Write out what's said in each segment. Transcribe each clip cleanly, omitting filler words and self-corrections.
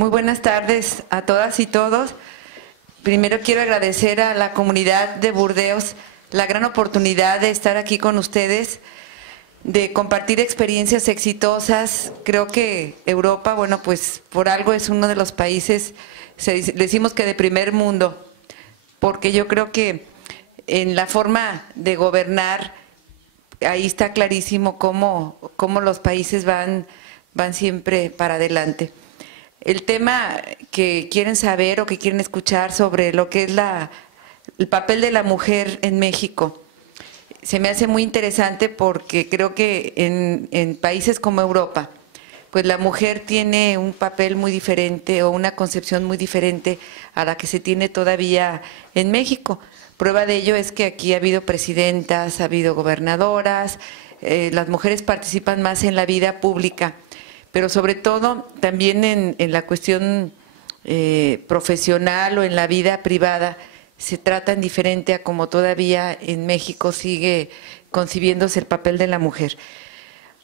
Muy buenas tardes a todas y todos. Primero quiero agradecer a la comunidad de Burdeos la gran oportunidad de estar aquí con ustedes, de compartir experiencias exitosas. Creo que Europa, bueno, pues por algo es uno de los países, decimos que de primer mundo, porque yo creo que en la forma de gobernar, ahí está clarísimo cómo los países van siempre para adelante. El tema que quieren saber o que quieren escuchar sobre lo que es el papel de la mujer en México, se me hace muy interesante porque creo que en países como Europa, pues la mujer tiene un papel muy diferente o una concepción muy diferente a la que se tiene todavía en México. Prueba de ello es que aquí ha habido presidentas, ha habido gobernadoras, las mujeres participan más en la vida pública, pero sobre todo también en la cuestión profesional o en la vida privada se tratan diferente a como todavía en México sigue concibiéndose el papel de la mujer.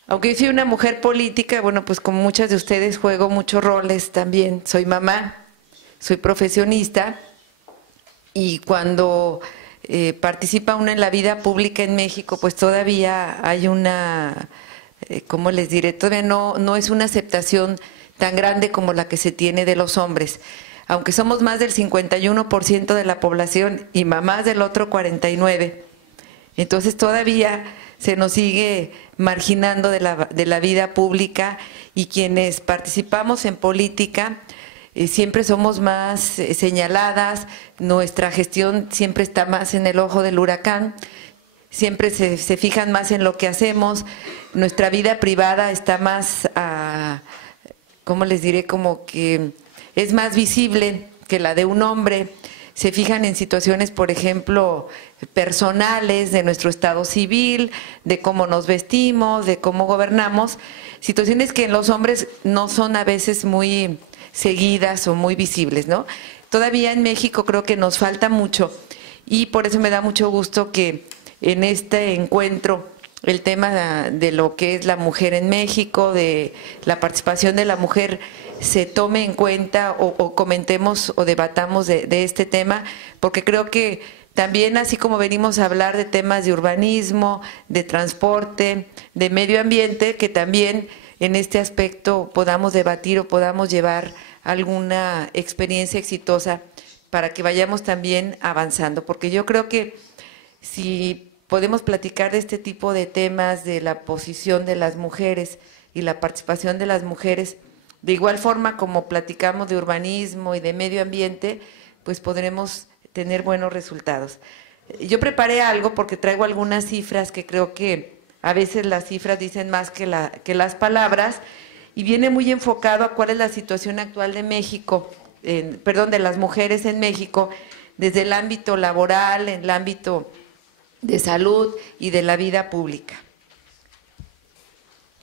Aunque yo soy una mujer política, bueno, pues como muchas de ustedes juego muchos roles también. Soy mamá, soy profesionista y cuando participa uno en la vida pública en México, pues todavía hay una, ¿cómo les diré? Todavía no es una aceptación tan grande como la que se tiene de los hombres. Aunque somos más del 51% de la población y mamás del otro 49%, entonces todavía se nos sigue marginando de la vida pública y quienes participamos en política siempre somos más señaladas, nuestra gestión siempre está más en el ojo del huracán, siempre se fijan más en lo que hacemos, nuestra vida privada está más, ¿cómo les diré? Como que es más visible que la de un hombre. Se fijan en situaciones, por ejemplo, personales de nuestro estado civil, de cómo nos vestimos, de cómo gobernamos, situaciones que en los hombres no son a veces muy seguidas o muy visibles, ¿no? Todavía en México creo que nos falta mucho y por eso me da mucho gusto que en este encuentro el tema de lo que es la mujer en México, de la participación de la mujer, se tome en cuenta o comentemos o debatamos de este tema, porque creo que también así como venimos a hablar de temas de urbanismo, de transporte, de medio ambiente, que también en este aspecto podamos debatir o podamos llevar alguna experiencia exitosa para que vayamos también avanzando, porque yo creo que si podemos platicar de este tipo de temas, de la posición de las mujeres y la participación de las mujeres, de igual forma como platicamos de urbanismo y de medio ambiente, pues podremos tener buenos resultados. Yo preparé algo porque traigo algunas cifras que creo que a veces las cifras dicen más que las palabras y viene muy enfocado a cuál es la situación actual de México, de las mujeres en México, desde el ámbito laboral, en el ámbito de salud y de la vida pública.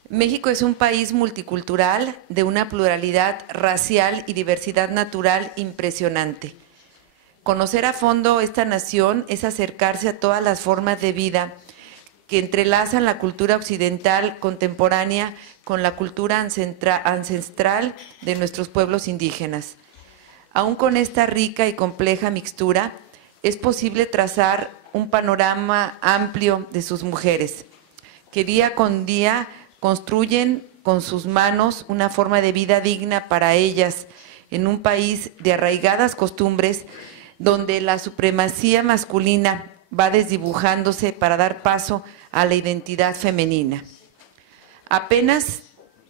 México es un país multicultural de una pluralidad racial y diversidad natural impresionante. Conocer a fondo esta nación es acercarse a todas las formas de vida que entrelazan la cultura occidental contemporánea con la cultura ancestral de nuestros pueblos indígenas. Aún con esta rica y compleja mixtura, es posible trazar un panorama amplio de sus mujeres, que día con día construyen con sus manos una forma de vida digna para ellas en un país de arraigadas costumbres donde la supremacía masculina va desdibujándose para dar paso a la identidad femenina. Apenas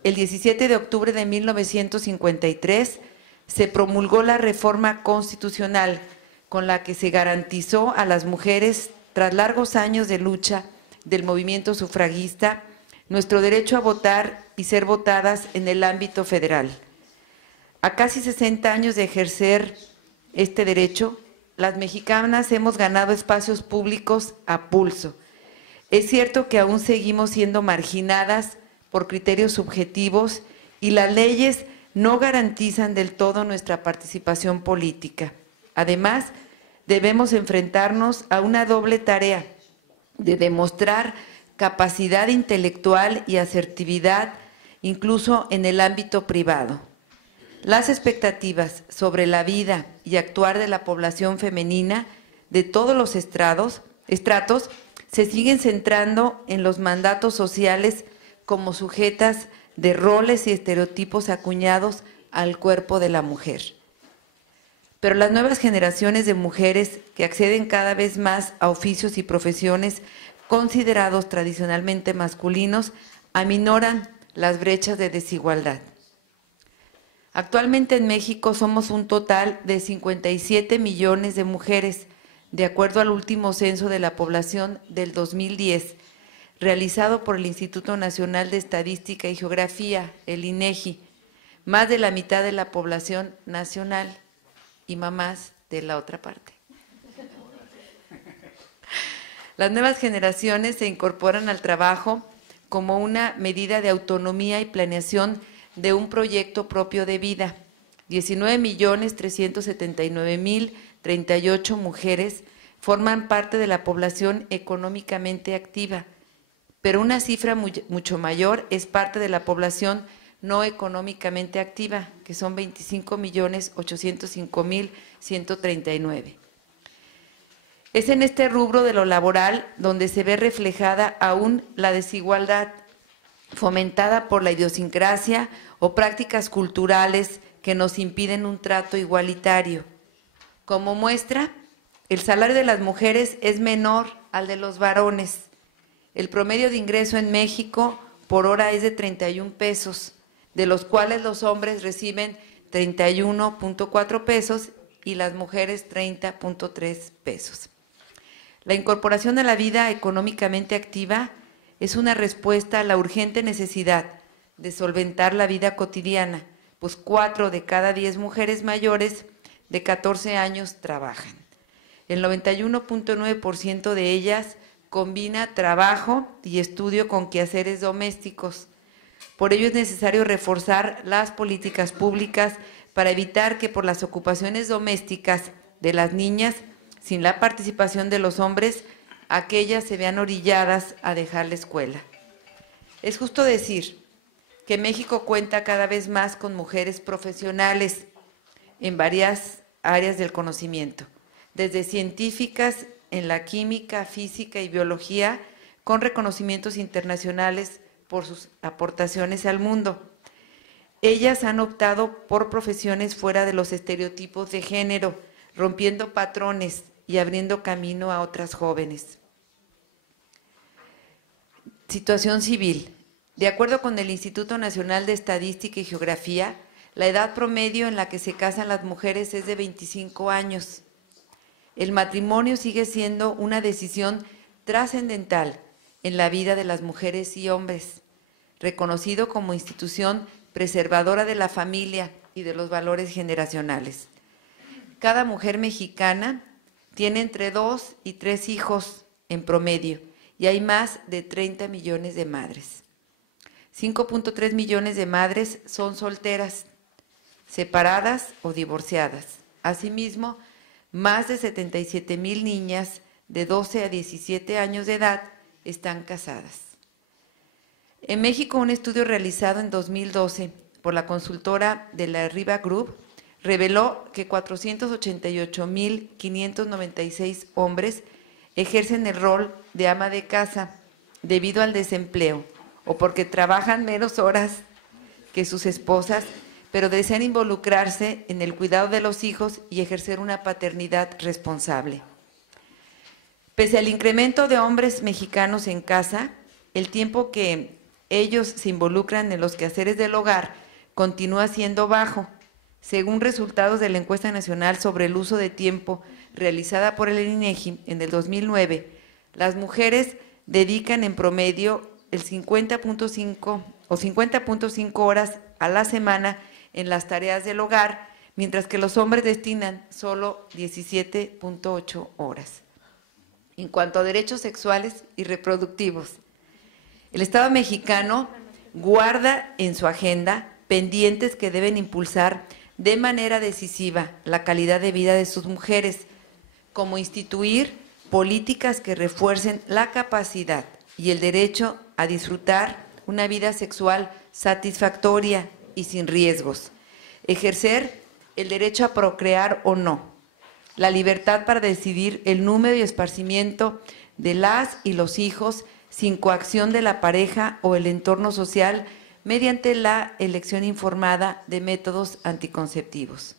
el 17 de octubre de 1953 se promulgó la reforma constitucional con la que se garantizó a las mujeres, tras largos años de lucha del movimiento sufragista, nuestro derecho a votar y ser votadas en el ámbito federal. A casi 60 años de ejercer este derecho, las mexicanas hemos ganado espacios públicos a pulso. Es cierto que aún seguimos siendo marginadas por criterios subjetivos y las leyes no garantizan del todo nuestra participación política. Además, debemos enfrentarnos a una doble tarea de demostrar capacidad intelectual y asertividad, incluso en el ámbito privado. Las expectativas sobre la vida y actuar de la población femenina de todos los estratos se siguen centrando en los mandatos sociales como sujetas de roles y estereotipos acuñados al cuerpo de la mujer. Pero las nuevas generaciones de mujeres que acceden cada vez más a oficios y profesiones considerados tradicionalmente masculinos aminoran las brechas de desigualdad. Actualmente en México somos un total de 57 millones de mujeres, de acuerdo al último censo de la población del 2010, realizado por el Instituto Nacional de Estadística y Geografía, el INEGI, más de la mitad de la población nacional y mamás de la otra parte. Las nuevas generaciones se incorporan al trabajo como una medida de autonomía y planeación de un proyecto propio de vida. 19.379.038 mujeres forman parte de la población económicamente activa, pero una cifra mucho mayor es parte de la población no económicamente activa, que son 25.805.139. Es en este rubro de lo laboral donde se ve reflejada aún la desigualdad, fomentada por la idiosincrasia o prácticas culturales que nos impiden un trato igualitario. Como muestra, el salario de las mujeres es menor al de los varones. El promedio de ingreso en México por hora es de 31 pesos, de los cuales los hombres reciben 31.4 pesos y las mujeres 30.3 pesos. La incorporación a la vida económicamente activa es una respuesta a la urgente necesidad de solventar la vida cotidiana, pues 4 de cada 10 mujeres mayores de 14 años trabajan. El 91.9% de ellas combina trabajo y estudio con quehaceres domésticos. Por ello es necesario reforzar las políticas públicas para evitar que por las ocupaciones domésticas de las niñas, sin la participación de los hombres, aquellas se vean orilladas a dejar la escuela. Es justo decir que México cuenta cada vez más con mujeres profesionales en varias áreas del conocimiento, desde científicas en la química, física y biología, con reconocimientos internacionales por sus aportaciones al mundo. Ellas han optado por profesiones fuera de los estereotipos de género, rompiendo patrones y abriendo camino a otras jóvenes. Situación civil. De acuerdo con el Instituto Nacional de Estadística y Geografía, la edad promedio en la que se casan las mujeres es de 25 años. El matrimonio sigue siendo una decisión trascendental en la vida de las mujeres y hombres, reconocido como institución preservadora de la familia y de los valores generacionales. Cada mujer mexicana tiene entre 2 y 3 hijos en promedio y hay más de 30 millones de madres. 5.3 millones de madres son solteras, separadas o divorciadas. Asimismo, más de 77,000 niñas de 12 a 17 años de edad están casadas. En México, un estudio realizado en 2012 por la consultora de la Riva Group reveló que 488,596 hombres ejercen el rol de ama de casa debido al desempleo o porque trabajan menos horas que sus esposas, pero desean involucrarse en el cuidado de los hijos y ejercer una paternidad responsable. Pese al incremento de hombres mexicanos en casa, el tiempo que ellos se involucran en los quehaceres del hogar continúa siendo bajo. Según resultados de la encuesta nacional sobre el uso de tiempo realizada por el INEGI en el 2009, las mujeres dedican en promedio el 50.5 horas a la semana en las tareas del hogar, mientras que los hombres destinan solo 17.8 horas. En cuanto a derechos sexuales y reproductivos, el Estado mexicano guarda en su agenda pendientes que deben impulsar de manera decisiva la calidad de vida de sus mujeres, como instituir políticas que refuercen la capacidad y el derecho a disfrutar una vida sexual satisfactoria y sin riesgos, ejercer el derecho a procrear o no, la libertad para decidir el número y esparcimiento de las y los hijos sin coacción de la pareja o el entorno social mediante la elección informada de métodos anticonceptivos.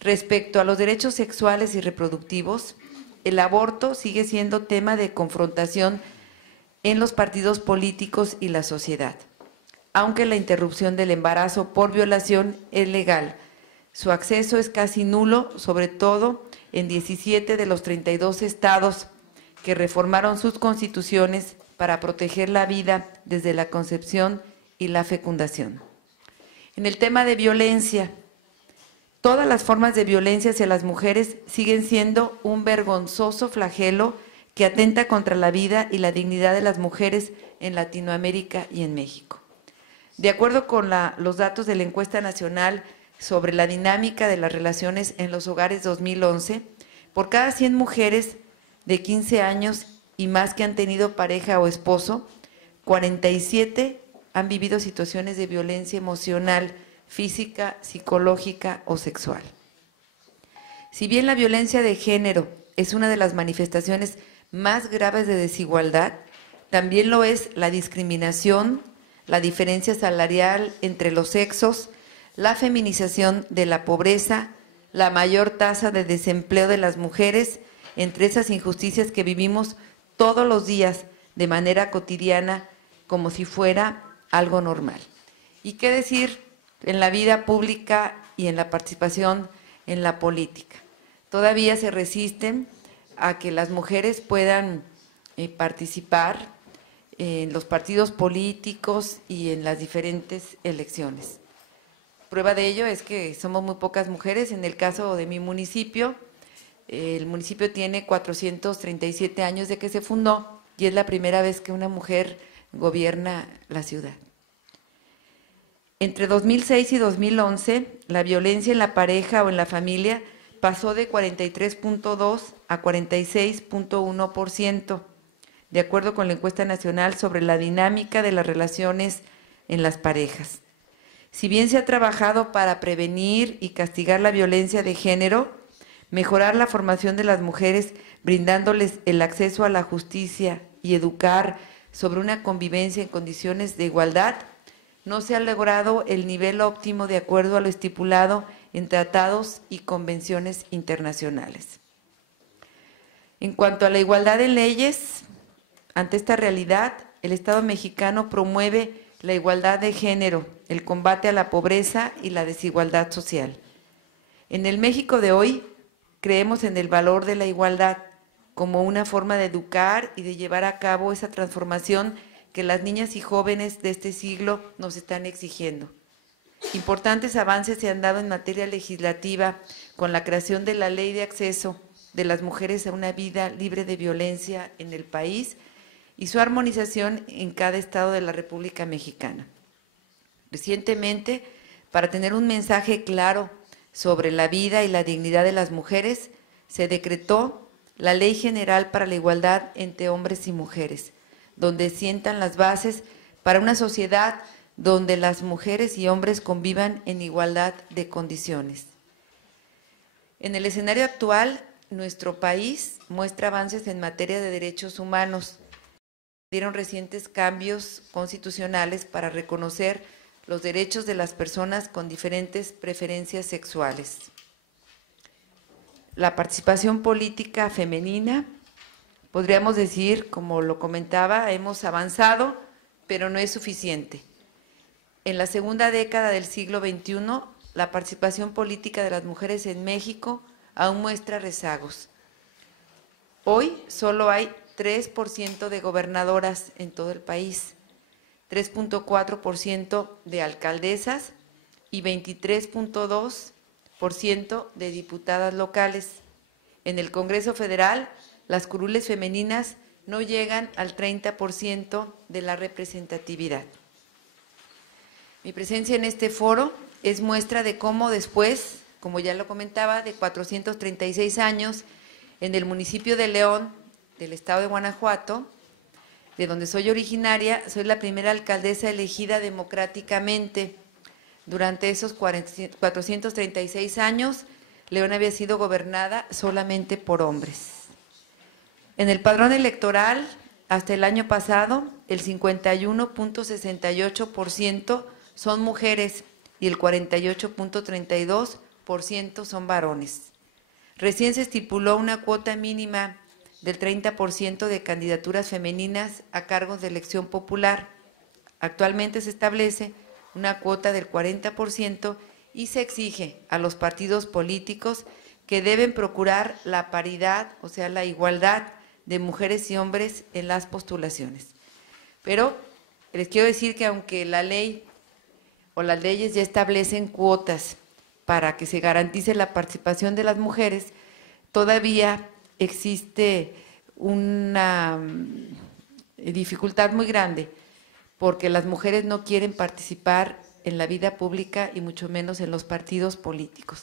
Respecto a los derechos sexuales y reproductivos, el aborto sigue siendo tema de confrontación en los partidos políticos y la sociedad. Aunque la interrupción del embarazo por violación es legal, su acceso es casi nulo, sobre todo en 17 de los 32 estados que reformaron sus constituciones para proteger la vida desde la concepción y la fecundación. En el tema de violencia, todas las formas de violencia hacia las mujeres siguen siendo un vergonzoso flagelo que atenta contra la vida y la dignidad de las mujeres en Latinoamérica y en México. De acuerdo con los datos de la encuesta nacional sobre la dinámica de las relaciones en los hogares 2011, por cada 100 mujeres de 15 años y más que han tenido pareja o esposo, 47 han vivido situaciones de violencia emocional, física, psicológica o sexual. Si bien la violencia de género es una de las manifestaciones más graves de desigualdad, también lo es la discriminación, la diferencia salarial entre los sexos, la feminización de la pobreza, la mayor tasa de desempleo de las mujeres, entre esas injusticias que vivimos todos los días de manera cotidiana como si fuera algo normal. ¿Y qué decir en la vida pública y en la participación en la política? Todavía se resisten a que las mujeres puedan participar en los partidos políticos y en las diferentes elecciones. Prueba de ello es que somos muy pocas mujeres. En el caso de mi municipio, el municipio tiene 437 años de que se fundó y es la primera vez que una mujer gobierna la ciudad. Entre 2006 y 2011, la violencia en la pareja o en la familia pasó de 43.2 a 46.1%, de acuerdo con la encuesta nacional sobre la dinámica de las relaciones en las parejas. Si bien se ha trabajado para prevenir y castigar la violencia de género, mejorar la formación de las mujeres, brindándoles el acceso a la justicia y educar sobre una convivencia en condiciones de igualdad, no se ha logrado el nivel óptimo de acuerdo a lo estipulado en tratados y convenciones internacionales. En cuanto a la igualdad en leyes, ante esta realidad, el Estado mexicano promueve la igualdad de género, el combate a la pobreza y la desigualdad social. En el México de hoy, creemos en el valor de la igualdad como una forma de educar y de llevar a cabo esa transformación que las niñas y jóvenes de este siglo nos están exigiendo. Importantes avances se han dado en materia legislativa con la creación de la Ley de Acceso de las Mujeres a una Vida Libre de Violencia en el país y su armonización en cada estado de la República Mexicana. Recientemente, para tener un mensaje claro sobre la vida y la dignidad de las mujeres, se decretó la Ley General para la Igualdad entre Hombres y Mujeres, donde sientan las bases para una sociedad donde las mujeres y hombres convivan en igualdad de condiciones. En el escenario actual, nuestro país muestra avances en materia de derechos humanos. Dieron recientes cambios constitucionales para reconocer los derechos de las personas con diferentes preferencias sexuales. La participación política femenina, podríamos decir, como lo comentaba, hemos avanzado, pero no es suficiente. En la segunda década del siglo XXI, la participación política de las mujeres en México aún muestra rezagos. Hoy solo hay 3% de gobernadoras en todo el país, 3.4% de alcaldesas y 23.2% de diputadas locales. En el Congreso Federal, las curules femeninas no llegan al 30% de la representatividad. Mi presencia en este foro es muestra de cómo después, como ya lo comentaba, de 436 años, en el municipio de León, del estado de Guanajuato, de donde soy originaria, soy la primera alcaldesa elegida democráticamente, Durante esos 436 años, León había sido gobernada solamente por hombres. En el padrón electoral, hasta el año pasado, el 51.68% son mujeres y el 48.32% son varones. Recién se estipuló una cuota mínima del 30% de candidaturas femeninas a cargos de elección popular. Actualmente se establece una cuota del 40% y se exige a los partidos políticos que deben procurar la paridad, o sea, la igualdad de mujeres y hombres en las postulaciones. Pero les quiero decir que aunque la ley o las leyes ya establecen cuotas para que se garantice la participación de las mujeres, todavía existe una dificultad muy grande porque las mujeres no quieren participar en la vida pública y mucho menos en los partidos políticos.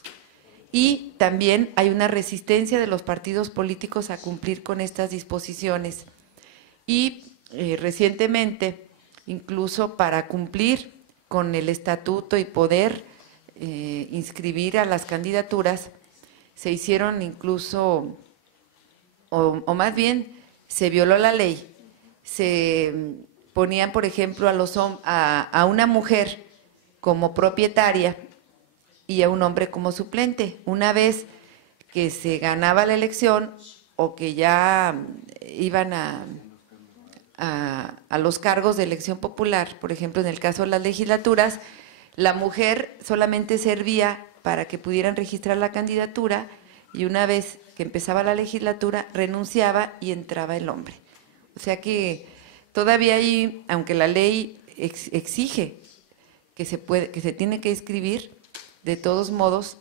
Y también hay una resistencia de los partidos políticos a cumplir con estas disposiciones. Y recientemente, incluso para cumplir con el estatuto y poder inscribir a las candidaturas, se hicieron incluso, o más bien, se violó la ley. Se ponían, por ejemplo, a una mujer como propietaria y a un hombre como suplente. Una vez que se ganaba la elección o que ya iban a los cargos de elección popular, por ejemplo, en el caso de las legislaturas, la mujer solamente servía para que pudieran registrar la candidatura y una vez que empezaba la legislatura renunciaba y entraba el hombre. O sea que todavía hay, aunque la ley exige que se tiene que inscribir, de todos modos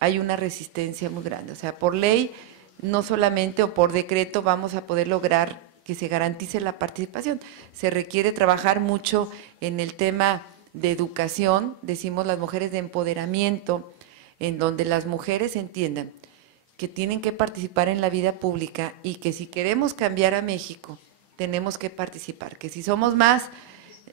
hay una resistencia muy grande. O sea, por ley no solamente o por decreto vamos a poder lograr que se garantice la participación. Se requiere trabajar mucho en el tema de educación, decimos las mujeres de empoderamiento, en donde las mujeres entiendan que tienen que participar en la vida pública y que si queremos cambiar a México, tenemos que participar, que si somos más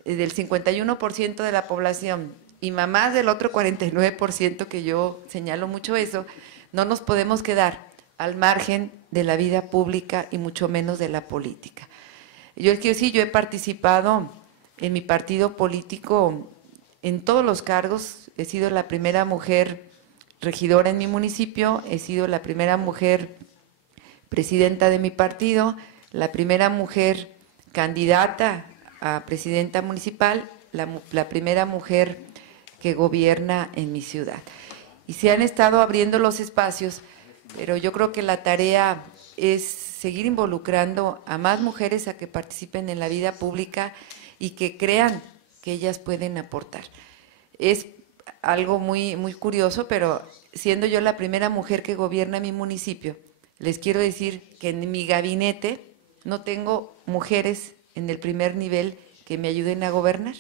del 51% de la población y mamás del otro 49%, que yo señalo mucho eso, no nos podemos quedar al margen de la vida pública y mucho menos de la política. Yo es que sí, yo he participado en mi partido político en todos los cargos, he sido la primera mujer regidora en mi municipio, he sido la primera mujer presidenta de mi partido, la primera mujer candidata a presidenta municipal, la primera mujer que gobierna en mi ciudad. Y se han estado abriendo los espacios, pero yo creo que la tarea es seguir involucrando a más mujeres a que participen en la vida pública y que crean que ellas pueden aportar. Es algo muy, muy curioso, pero siendo yo la primera mujer que gobierna mi municipio, les quiero decir que en mi gabinete no tengo mujeres en el primer nivel que me ayuden a gobernar.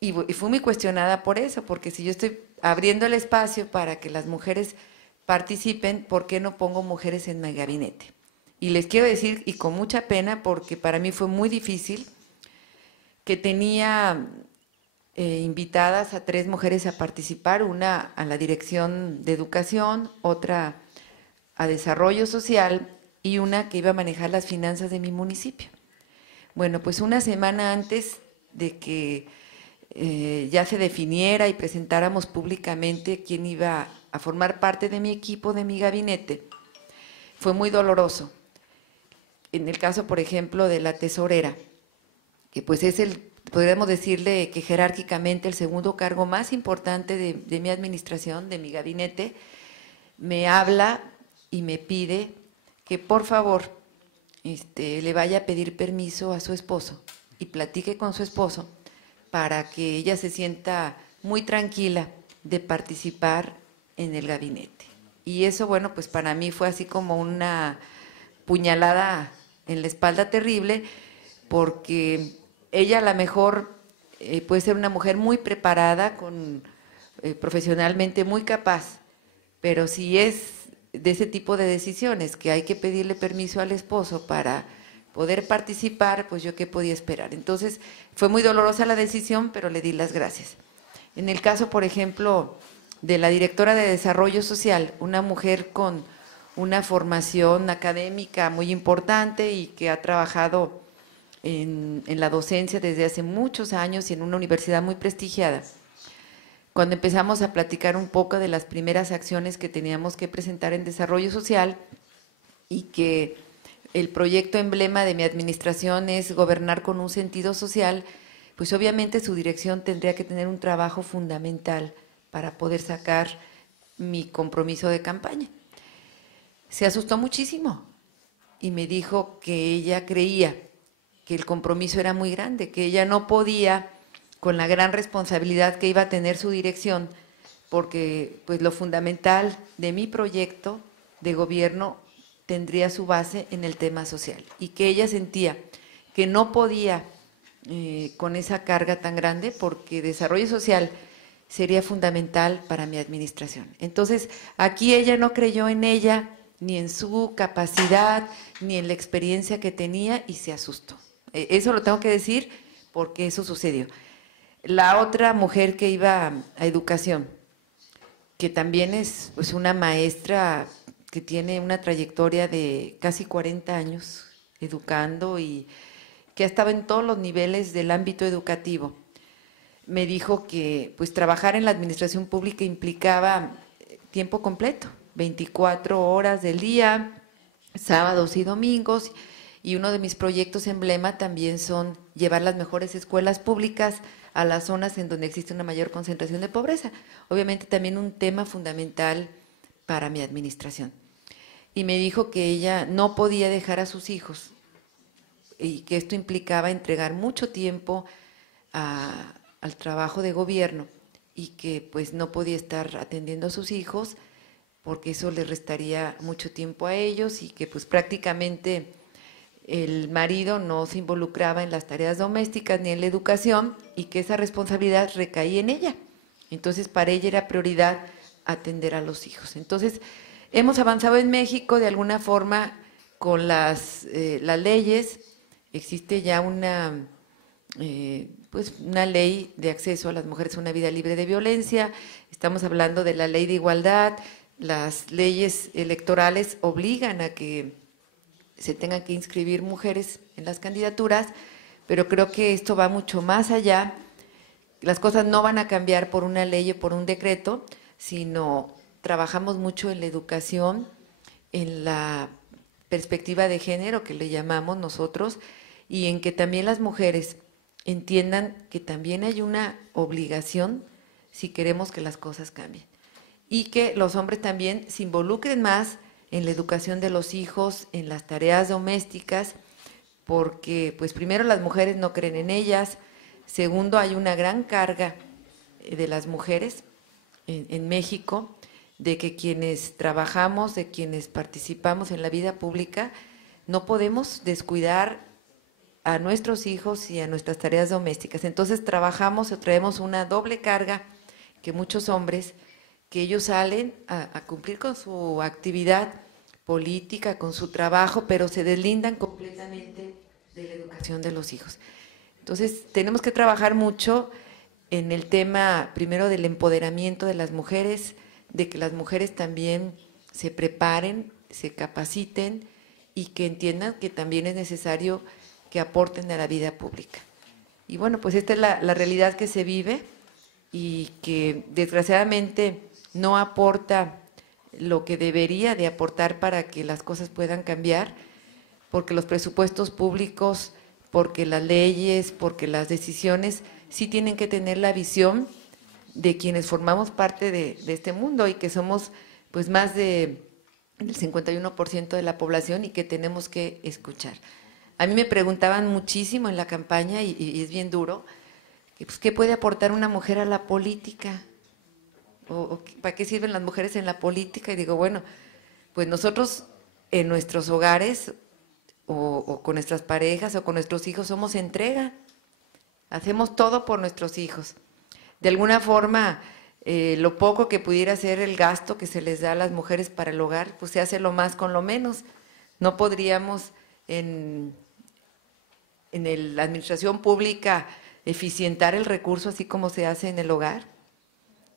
Y fui muy cuestionada por eso, porque si yo estoy abriendo el espacio para que las mujeres participen, ¿por qué no pongo mujeres en mi gabinete? Y les quiero decir, y con mucha pena, porque para mí fue muy difícil, que tenía invitadas a 3 mujeres a participar, una a la Dirección de Educación, otra a Desarrollo Social y una que iba a manejar las finanzas de mi municipio. Bueno, pues una semana antes de que ya se definiera y presentáramos públicamente quién iba a formar parte de mi equipo, de mi gabinete, fue muy doloroso. En el caso, por ejemplo, de la tesorera, que pues es podríamos decirle que jerárquicamente el segundo cargo más importante de mi administración, de mi gabinete, me habla y me pide que por favor le vaya a pedir permiso a su esposo y platique con su esposo para que ella se sienta muy tranquila de participar en el gabinete. Y eso, bueno, pues para mí fue así como una puñalada en la espalda terrible, porque ella a lo mejor puede ser una mujer muy preparada, profesionalmente muy capaz, pero si es de ese tipo de decisiones que hay que pedirle permiso al esposo para poder participar, pues yo qué podía esperar. Entonces fue muy dolorosa la decisión, pero le di las gracias. En el caso, por ejemplo, de la directora de Desarrollo Social, una mujer con una formación académica muy importante y que ha trabajado en la docencia desde hace muchos años y en una universidad muy prestigiada. Cuando empezamos a platicar un poco de las primeras acciones que teníamos que presentar en desarrollo social y que el proyecto emblema de mi administración es gobernar con un sentido social, pues obviamente su dirección tendría que tener un trabajo fundamental para poder sacar mi compromiso de campaña. Se asustó muchísimo y me dijo que ella creía que el compromiso era muy grande, que ella no podía, con la gran responsabilidad que iba a tener su dirección, porque pues lo fundamental de mi proyecto de gobierno tendría su base en el tema social y que ella sentía que no podía con esa carga tan grande porque desarrollo social sería fundamental para mi administración. Entonces, aquí ella no creyó en ella, ni en su capacidad, ni en la experiencia que tenía y se asustó. Eso lo tengo que decir porque eso sucedió. La otra mujer que iba a educación, que también es pues una maestra que tiene una trayectoria de casi 40 años educando y que ha estado en todos los niveles del ámbito educativo, me dijo que pues trabajar en la administración pública implicaba tiempo completo, 24 horas del día, sábados y domingos, y uno de mis proyectos emblema también son llevar las mejores escuelas públicas a las zonas en donde existe una mayor concentración de pobreza. Obviamente también un tema fundamental para mi administración. Y me dijo que ella no podía dejar a sus hijos y que esto implicaba entregar mucho tiempo al trabajo de gobierno y que pues no podía estar atendiendo a sus hijos porque eso les restaría mucho tiempo a ellos y que pues prácticamente el marido no se involucraba en las tareas domésticas ni en la educación y que esa responsabilidad recaía en ella. Entonces para ella era prioridad atender a los hijos. Entonces hemos avanzado en México de alguna forma con las leyes. Existe ya pues una ley de acceso a las mujeres a una vida libre de violencia. Estamos hablando de la ley de igualdad. Las leyes electorales obligan a que se tengan que inscribir mujeres en las candidaturas, pero creo que esto va mucho más allá. Las cosas no van a cambiar por una ley o por un decreto, sino trabajamos mucho en la educación, en la perspectiva de género que le llamamos nosotros, y en que también las mujeres entiendan que también hay una obligación si queremos que las cosas cambien. Y que los hombres también se involucren más en la educación de los hijos, en las tareas domésticas, porque pues primero las mujeres no creen en ellas, segundo hay una gran carga de las mujeres en México, de que quienes trabajamos, de quienes participamos en la vida pública, no podemos descuidar a nuestros hijos y a nuestras tareas domésticas. Entonces trabajamos o traemos una doble carga que muchos hombres, que ellos salen a cumplir con su actividad política, con su trabajo, pero se deslindan completamente de la educación de los hijos. Entonces tenemos que trabajar mucho en el tema primero del empoderamiento de las mujeres, de que las mujeres también se preparen, se capaciten y que entiendan que también es necesario que aporten a la vida pública. Y bueno, pues esta es la realidad que se vive y que desgraciadamente no aporta lo que debería de aportar para que las cosas puedan cambiar, porque los presupuestos públicos, porque las leyes, porque las decisiones sí tienen que tener la visión de quienes formamos parte de este mundo y que somos pues más del 51% de la población y que tenemos que escuchar. A mí me preguntaban muchísimo en la campaña y es bien duro, pues, ¿qué puede aportar una mujer a la política? ¿O para qué sirven las mujeres en la política? Y digo, bueno, pues nosotros en nuestros hogares o con nuestras parejas o con nuestros hijos somos entrega, hacemos todo por nuestros hijos. De alguna forma, lo poco que pudiera ser el gasto que se les da a las mujeres para el hogar, pues se hace lo más con lo menos. No podríamos en la administración pública eficientar el recurso así como se hace en el hogar.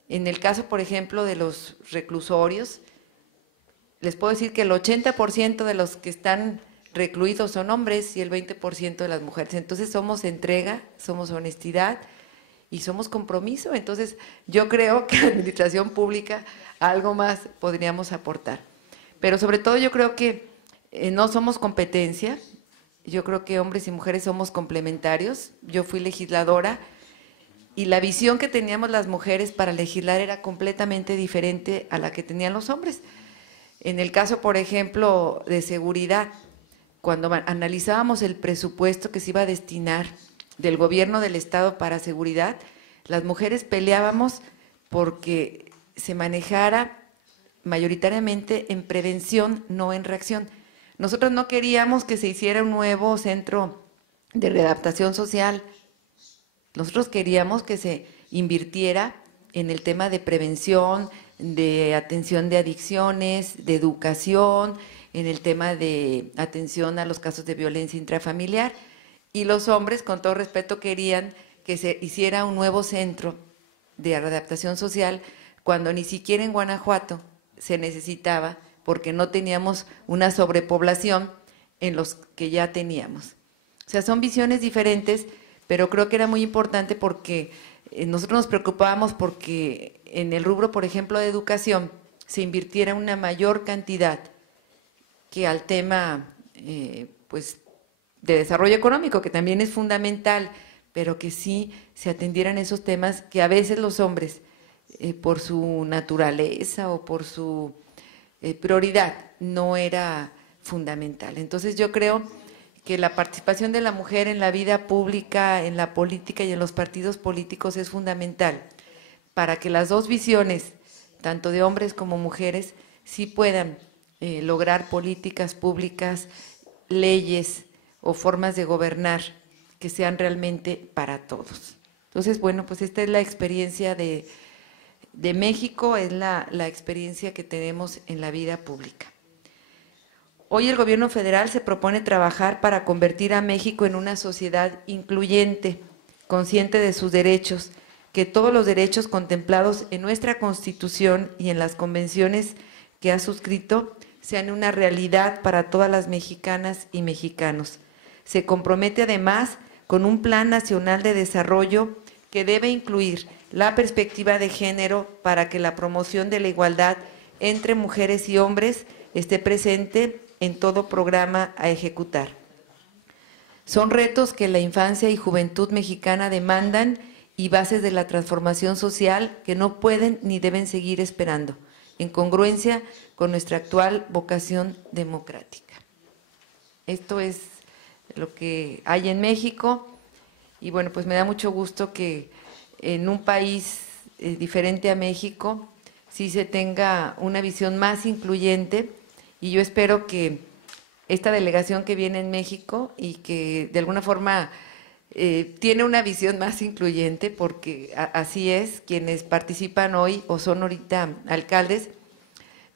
En el caso, por ejemplo, de los reclusorios, les puedo decir que el 80% de los que están recluidos son hombres y el 20% de las mujeres. Entonces somos entrega, somos honestidad y somos compromiso. Entonces yo creo que la administración pública algo más podríamos aportar. Pero sobre todo yo creo que no somos competencia, yo creo que hombres y mujeres somos complementarios. Yo fui legisladora y la visión que teníamos las mujeres para legislar era completamente diferente a la que tenían los hombres. En el caso, por ejemplo, de seguridad, cuando analizábamos el presupuesto que se iba a destinar del gobierno del Estado para seguridad, las mujeres peleábamos porque se manejara mayoritariamente en prevención, no en reacción. Nosotros no queríamos que se hiciera un nuevo centro de readaptación social. Nosotros queríamos que se invirtiera en el tema de prevención, de atención de adicciones, de educación, en el tema de atención a los casos de violencia intrafamiliar. Y los hombres, con todo respeto, querían que se hiciera un nuevo centro de readaptación social cuando ni siquiera en Guanajuato se necesitaba, porque no teníamos una sobrepoblación en los que ya teníamos. O sea, son visiones diferentes, pero creo que era muy importante porque nosotros nos preocupábamos porque en el rubro, por ejemplo, de educación, se invirtiera una mayor cantidad que al tema pues, de desarrollo económico, que también es fundamental, pero que sí se atendieran esos temas que a veces los hombres, por su naturaleza o por su prioridad, no era fundamental. Entonces yo creo que la participación de la mujer en la vida pública, en la política y en los partidos políticos es fundamental para que las dos visiones, tanto de hombres como mujeres, sí puedan lograr políticas públicas, leyes o formas de gobernar que sean realmente para todos. Entonces, bueno, pues esta es la experiencia de México, es la experiencia que tenemos en la vida pública. Hoy el gobierno federal se propone trabajar para convertir a México en una sociedad incluyente, consciente de sus derechos, que todos los derechos contemplados en nuestra Constitución y en las convenciones que ha suscrito sean una realidad para todas las mexicanas y mexicanos. Se compromete además con un Plan Nacional de Desarrollo que debe incluir la perspectiva de género para que la promoción de la igualdad entre mujeres y hombres esté presente en todo programa a ejecutar. Son retos que la infancia y juventud mexicana demandan y bases de la transformación social que no pueden ni deben seguir esperando, en congruencia con nuestra actual vocación democrática. Esto es lo que hay en México y bueno, pues me da mucho gusto que en un país diferente a México sí se tenga una visión más incluyente y yo espero que esta delegación que viene en México y que de alguna forma tiene una visión más incluyente, porque así es, quienes participan hoy o son ahorita alcaldes,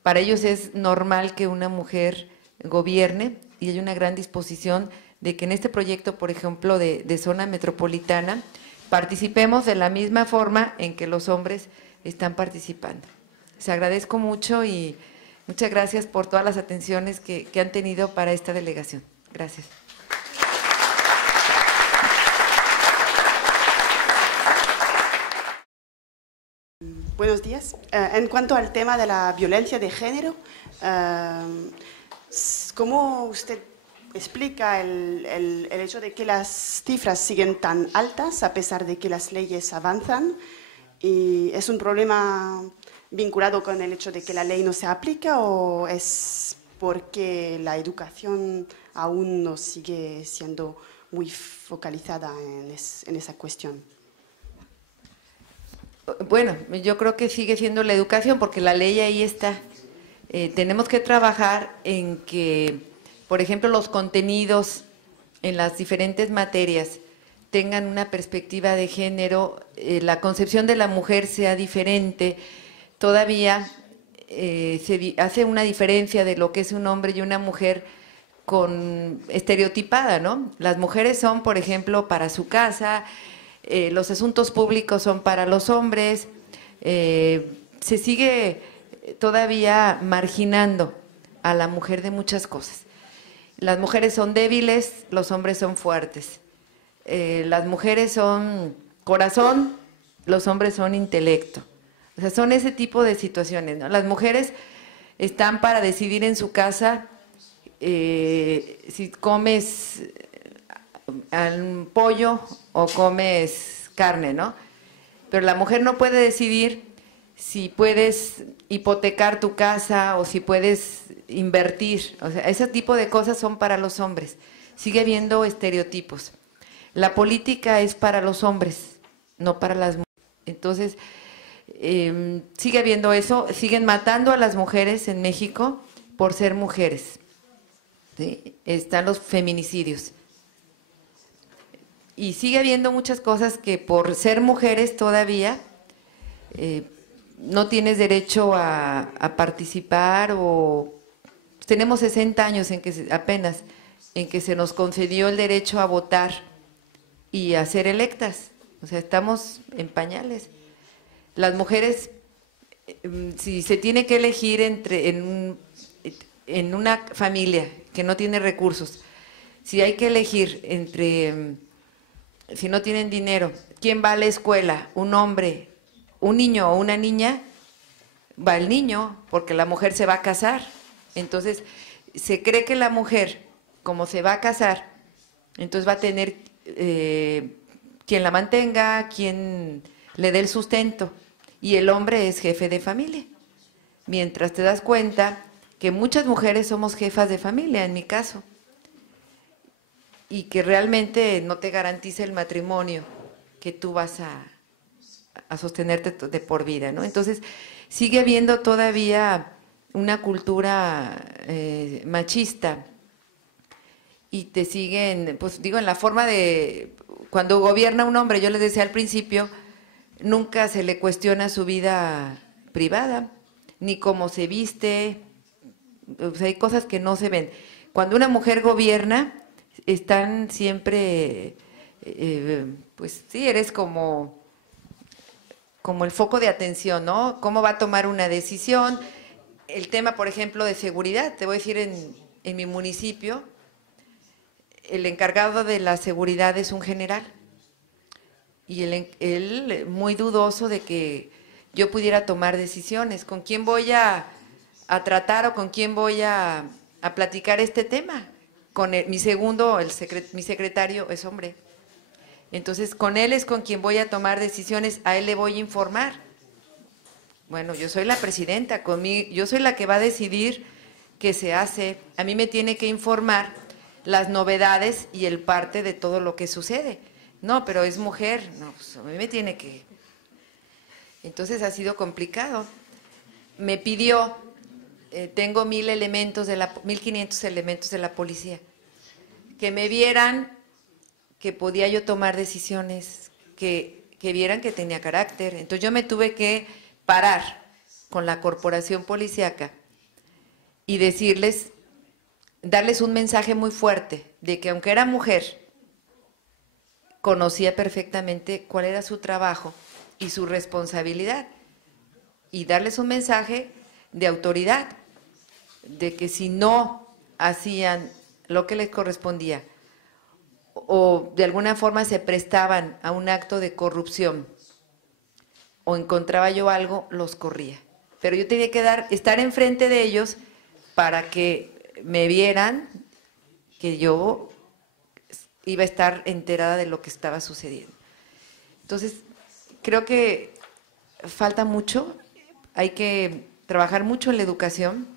para ellos es normal que una mujer gobierne y hay una gran disposición de que en este proyecto, por ejemplo, de zona metropolitana, participemos de la misma forma en que los hombres están participando. Les agradezco mucho y muchas gracias por todas las atenciones que han tenido para esta delegación. Gracias. Buenos días. En cuanto al tema de la violencia de género, ¿cómo usted explica el hecho de que las cifras siguen tan altas a pesar de que las leyes avanzan? ¿Y es un problema vinculado con el hecho de que la ley no se aplica o es porque la educación aún no sigue siendo muy focalizada en esa cuestión? Bueno, yo creo que sigue siendo la educación porque la ley ahí está. Tenemos que trabajar en que, por ejemplo, los contenidos en las diferentes materias tengan una perspectiva de género, la concepción de la mujer sea diferente. Todavía se hace una diferencia de lo que es un hombre y una mujer con estereotipada, ¿no? Las mujeres son, por ejemplo, para su casa, los asuntos públicos son para los hombres, se sigue todavía marginando a la mujer de muchas cosas. Las mujeres son débiles, los hombres son fuertes. Las mujeres son corazón, los hombres son intelecto. O sea, son ese tipo de situaciones, ¿no? Las mujeres están para decidir en su casa si comes al pollo o comes carne, ¿no? Pero la mujer no puede decidir si puedes hipotecar tu casa o si puedes invertir. O sea, ese tipo de cosas son para los hombres. Sigue habiendo estereotipos. La política es para los hombres, no para las mujeres. Entonces, sigue habiendo eso. Siguen matando a las mujeres en México por ser mujeres, ¿sí? Están los feminicidios. Y sigue habiendo muchas cosas que por ser mujeres todavía no tienes derecho a participar, o tenemos 60 años apenas en que se nos concedió el derecho a votar y a ser electas. O sea, estamos en pañales. Las mujeres, si se tiene que elegir en una familia que no tiene recursos, si hay que elegir entre, si no tienen dinero, ¿quién va a la escuela? ¿Un hombre, un niño o una niña? Va el niño, porque la mujer se va a casar. Entonces, se cree que la mujer, como se va a casar, entonces va a tener quien la mantenga, quien le dé el sustento, y el hombre es jefe de familia. Mientras te das cuenta que muchas mujeres somos jefas de familia, en mi caso, y que realmente no te garantiza el matrimonio que tú vas a sostenerte de por vida, ¿no? Entonces, sigue habiendo todavía una cultura machista, y te siguen, pues digo, en la forma de, cuando gobierna un hombre, yo les decía al principio, nunca se le cuestiona su vida privada, ni cómo se viste. O sea, hay cosas que no se ven. Cuando una mujer gobierna, están siempre, pues sí, eres como el foco de atención, ¿no? ¿Cómo va a tomar una decisión? El tema, por ejemplo, de seguridad. Te voy a decir, en mi municipio, el encargado de la seguridad es un general. Y él muy dudoso de que yo pudiera tomar decisiones. ¿Con quién voy a tratar o con quién voy a platicar este tema? Con mi secretario es hombre. Entonces, con él es con quien voy a tomar decisiones, a él le voy a informar. Bueno, yo soy la presidenta, yo soy la que va a decidir qué se hace. A mí me tiene que informar las novedades y el parte de todo lo que sucede. No, pero es mujer, no, pues a mí me tiene que... Entonces ha sido complicado. Me pidió, tengo 1,500 elementos de la policía, que me vieran que podía yo tomar decisiones, que vieran que tenía carácter. Entonces yo me tuve que parar con la corporación policíaca y darles un mensaje muy fuerte de que aunque era mujer, conocía perfectamente cuál era su trabajo y su responsabilidad, y darles un mensaje de autoridad, de que si no hacían lo que les correspondía o de alguna forma se prestaban a un acto de corrupción o encontraba yo algo, los corría. Pero yo tenía que estar enfrente de ellos para que me vieran que yo iba a estar enterada de lo que estaba sucediendo. Entonces, creo que falta mucho, hay que trabajar mucho en la educación,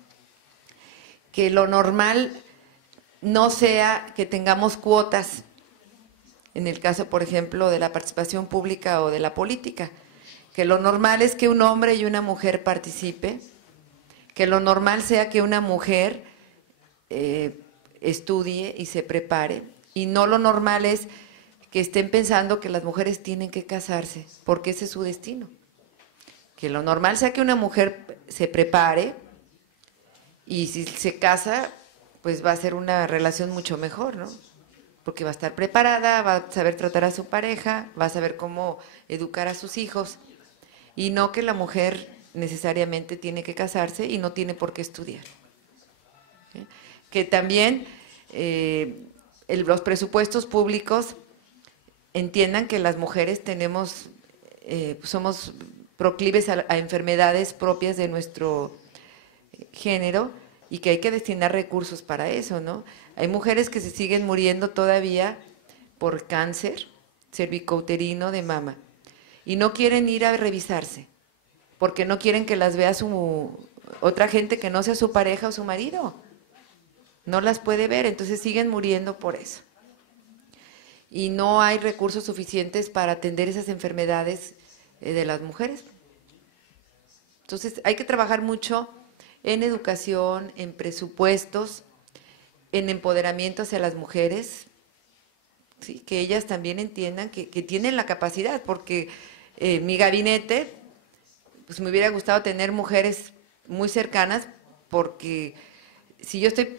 que lo normal no sea que tengamos cuotas, en el caso, por ejemplo, de la participación pública o de la política, que lo normal es que un hombre y una mujer participe, que lo normal sea que una mujer estudie y se prepare, y no lo normal es que estén pensando que las mujeres tienen que casarse, porque ese es su destino. Que lo normal sea que una mujer se prepare, y si se casa, pues va a ser una relación mucho mejor, ¿no? Porque va a estar preparada, va a saber tratar a su pareja, va a saber cómo educar a sus hijos. y no que la mujer necesariamente tiene que casarse y no tiene por qué estudiar. ¿Sí? Que también los presupuestos públicos entiendan que las mujeres somos proclives a enfermedades propias de nuestro género y que hay que destinar recursos para eso, ¿no? Hay mujeres que se siguen muriendo todavía por cáncer cervicouterino de mama y no quieren ir a revisarse porque no quieren que las vea otra gente que no sea su pareja o su marido. No las puede ver, entonces siguen muriendo por eso. Y no hay recursos suficientes para atender esas enfermedades de las mujeres. Entonces hay que trabajar mucho en educación, en presupuestos, en empoderamiento hacia las mujeres, ¿sí? Que ellas también entiendan que tienen la capacidad, porque mi gabinete, pues me hubiera gustado tener mujeres muy cercanas, porque si yo estoy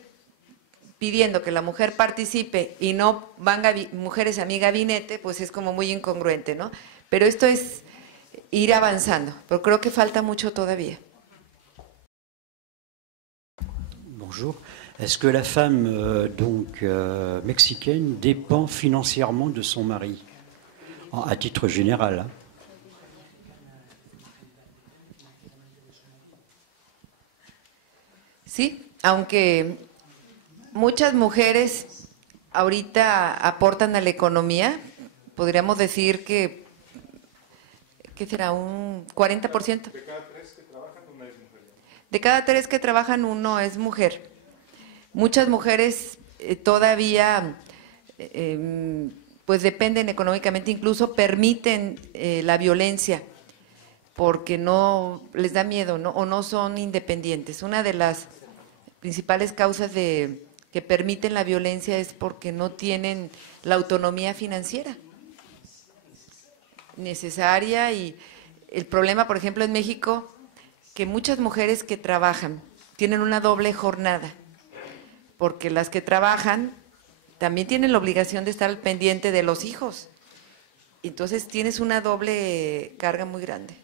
pidiendo que la mujer participe y no van mujeres a mi gabinete, pues es como muy incongruente, ¿no? Pero esto es ir avanzando, pero creo que falta mucho todavía. Bonjour. Est-ce que la femme mexicaine dépend financièrement de son mari, à titre général, hein? Sí, aunque muchas mujeres ahorita aportan a la economía, podríamos decir que será un 40%. De cada 3 que trabajan, una es mujer. De cada 3 que trabajan, 1 es mujer. Muchas mujeres todavía pues dependen económicamente, incluso permiten la violencia porque no les da miedo, ¿no? O no son independientes. Una de las principales causas que permiten la violencia es porque no tienen la autonomía financiera necesaria. Y el problema, por ejemplo, en México, que muchas mujeres que trabajan tienen una doble jornada, porque las que trabajan también tienen la obligación de estar al pendiente de los hijos. Entonces tienes una doble carga muy grande.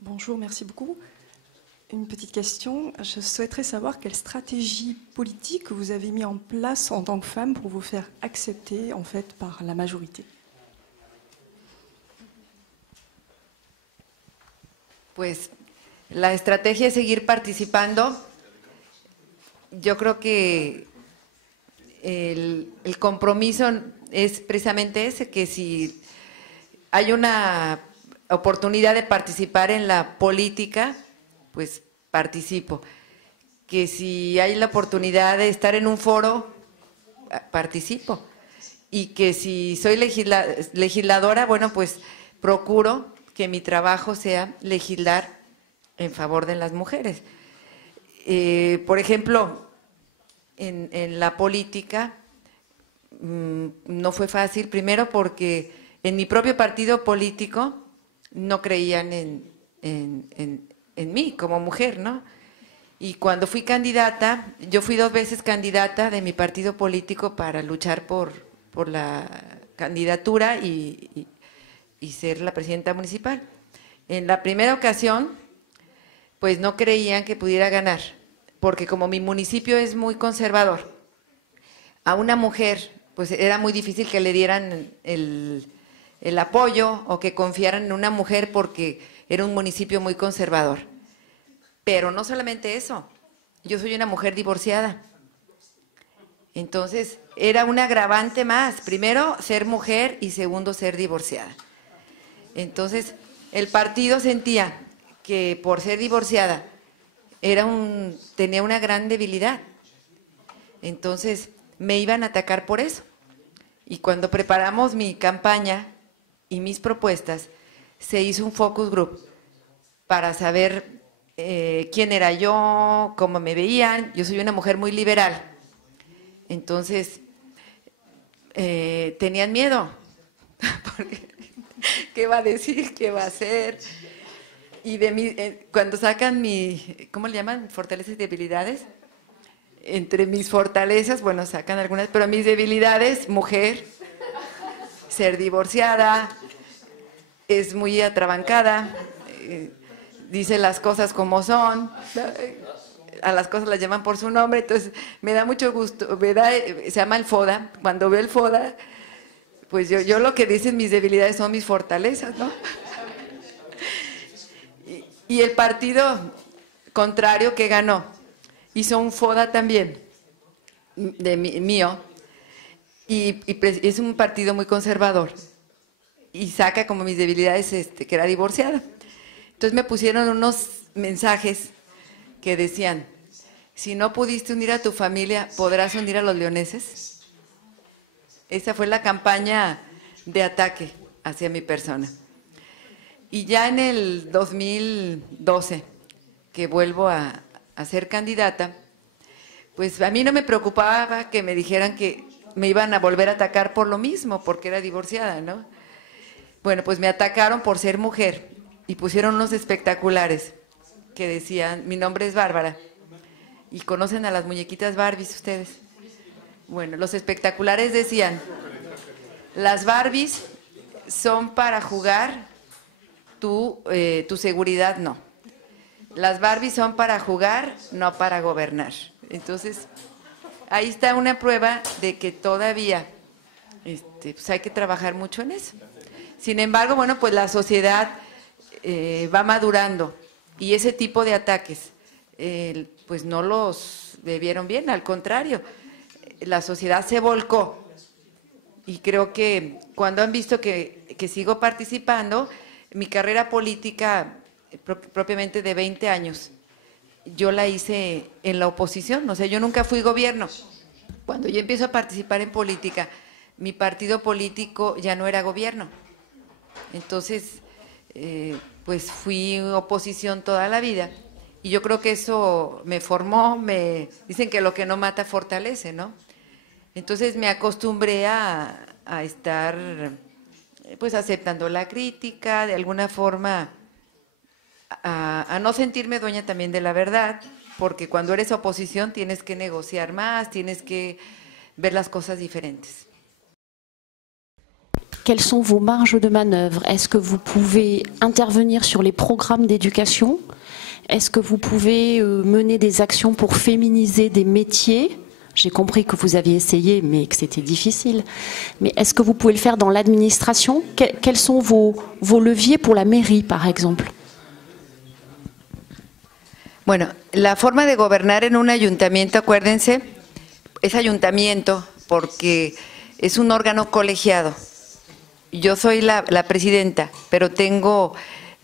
Bonjour, merci beaucoup. Une petite question. Je souhaiterais savoir quelle stratégie politique vous avez mis en place en tant que femme pour vous faire accepter en fait par la majorité. Pues la estrategia es seguir participando. Yo creo que el compromiso es precisamente ese, que si hay una oportunidad de participar en la política, pues participo. Que si hay la oportunidad de estar en un foro, participo. Y que si soy legisladora, bueno, pues procuro que mi trabajo sea legislar en favor de las mujeres. Por ejemplo, en la política no fue fácil, primero porque en mi propio partido político no creían en mí como mujer, ¿no? Y cuando fui candidata, yo fui 2 veces candidata de mi partido político para luchar por la candidatura y ser la presidenta municipal. En la primera ocasión, pues no creían que pudiera ganar, porque como mi municipio es muy conservador, a una mujer pues era muy difícil que le dieran el apoyo o que confiaran en una mujer porque era un municipio muy conservador. Pero no solamente eso, yo soy una mujer divorciada. Entonces era un agravante más, primero ser mujer y segundo ser divorciada. Entonces el partido sentía que por ser divorciada tenía una gran debilidad. Entonces me iban a atacar por eso. Y cuando preparamos mi campaña y mis propuestas, se hizo un focus group para saber quién era yo, cómo me veían. Yo soy una mujer muy liberal. Entonces, tenían miedo. Porque, ¿qué va a decir? ¿Qué va a hacer? Y cuando sacan ¿cómo le llaman? Fortalezas y debilidades. Entre mis fortalezas, bueno, sacan algunas, pero mis debilidades, mujer, ser divorciada, es muy atrabancada, dice las cosas como son, a las cosas las llaman por su nombre, entonces me da mucho gusto, se llama el FODA, cuando veo el FODA, pues yo lo que dicen mis debilidades son mis fortalezas, ¿no? Y el partido contrario que ganó hizo un FODA también, mío, y es un partido muy conservador, y saca como mis debilidades que era divorciada. Entonces me pusieron unos mensajes que decían, si no pudiste unir a tu familia, ¿podrás unir a los leoneses? Esa fue la campaña de ataque hacia mi persona. Y ya en el 2012, que vuelvo a ser candidata, pues a mí no me preocupaba que me dijeran que me iban a volver a atacar por lo mismo, porque era divorciada, ¿no? Bueno, pues me atacaron por ser mujer y pusieron unos espectaculares que decían, mi nombre es Bárbara. ¿Y conocen a las muñequitas Barbies ustedes? Bueno, los espectaculares decían, las Barbies son para jugar, tu seguridad no. Las Barbies son para jugar, no para gobernar. Entonces, ahí está una prueba de que todavía pues hay que trabajar mucho en eso. Sin embargo, bueno, pues la sociedad va madurando y ese tipo de ataques, pues no los vieron bien, al contrario, la sociedad se volcó y creo que cuando han visto que sigo participando, mi carrera política propiamente de 20 años, yo la hice en la oposición, o sea, yo nunca fui gobierno. Cuando yo empiezo a participar en política, mi partido político ya no era gobierno. Entonces, pues fui oposición toda la vida y yo creo que eso me formó, dicen que lo que no mata fortalece, ¿no? Entonces me acostumbré a estar pues aceptando la crítica, de alguna forma a no sentirme dueña también de la verdad, porque cuando eres oposición tienes que negociar más, tienes que ver las cosas diferentes. Quelles sont vos marges de manœuvre? Est-ce que vous pouvez intervenir sur les programmes d'éducation? Est-ce que vous pouvez mener des actions pour féminiser des métiers? J'ai compris que vous aviez essayé, mais que c'était difficile. Mais est-ce que vous pouvez le faire dans l'administration? Quels sont vos leviers pour la mairie, par exemple? Bueno, la forma de gobernar en un ayuntamiento, acuérdense, es ayuntamiento porque es un órgano colegiado. Yo soy la presidenta, pero tengo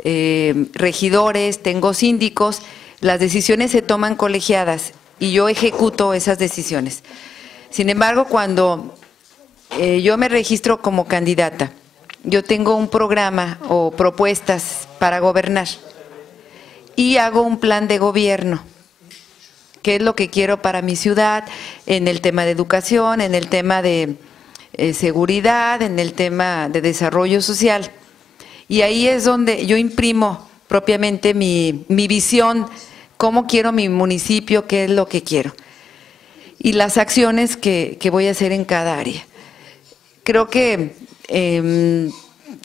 regidores, tengo síndicos, las decisiones se toman colegiadas y yo ejecuto esas decisiones. Sin embargo, cuando yo me registro como candidata, yo tengo un programa o propuestas para gobernar y hago un plan de gobierno, qué es lo que quiero para mi ciudad, en el tema de educación, en el tema de seguridad, en el tema de desarrollo social. Y ahí es donde yo imprimo propiamente mi visión, cómo quiero mi municipio, qué es lo que quiero. Y las acciones que voy a hacer en cada área. Creo que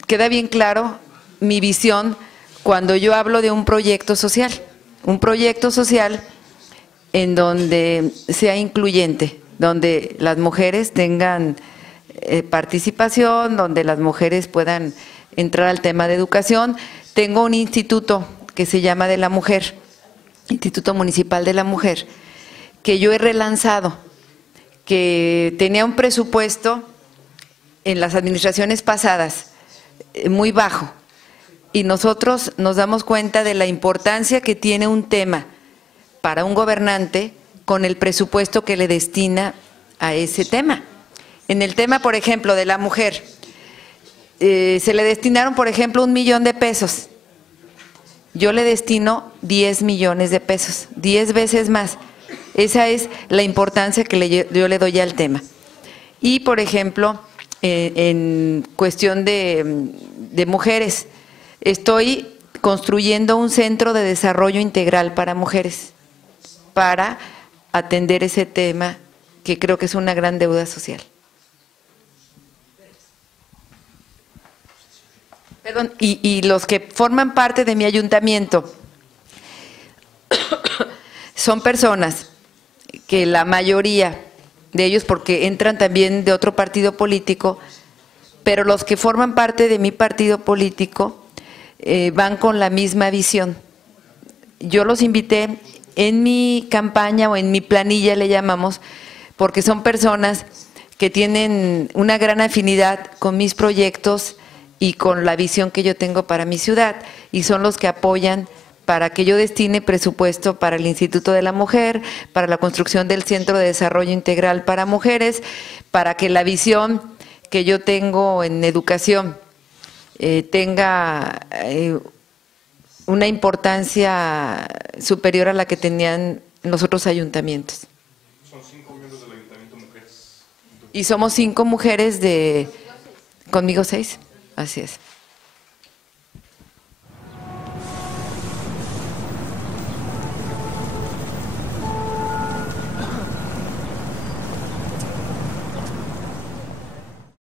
queda bien claro mi visión cuando yo hablo de un proyecto social en donde sea incluyente, donde las mujeres tengan participación, donde las mujeres puedan entrar al tema de educación. Tengo un instituto que se llama de la mujer, Instituto Municipal de la Mujer, que yo he relanzado, que tenía un presupuesto en las administraciones pasadas muy bajo, y nosotros nos damos cuenta de la importancia que tiene un tema para un gobernante con el presupuesto que le destina a ese tema. En el tema, por ejemplo, de la mujer, se le destinaron, por ejemplo, 1 millón de pesos. Yo le destino 10 millones de pesos, 10 veces más. Esa es la importancia que yo le doy al tema. Y, por ejemplo, en cuestión de mujeres, estoy construyendo un centro de desarrollo integral para mujeres, para atender ese tema que creo que es una gran deuda social. Perdón, y los que forman parte de mi ayuntamiento son personas que la mayoría de ellos, porque entran también de otro partido político, pero los que forman parte de mi partido político van con la misma visión. Yo los invité en mi campaña o en mi planilla, le llamamos, porque son personas que tienen una gran afinidad con mis proyectos y con la visión que yo tengo para mi ciudad, y son los que apoyan para que yo destine presupuesto para el Instituto de la Mujer, para la construcción del Centro de Desarrollo Integral para Mujeres, para que la visión que yo tengo en educación tenga una importancia superior a la que tenían los otros ayuntamientos. Son 5 miembros del ayuntamiento mujeres. Y somos 5 mujeres conmigo 6, así es.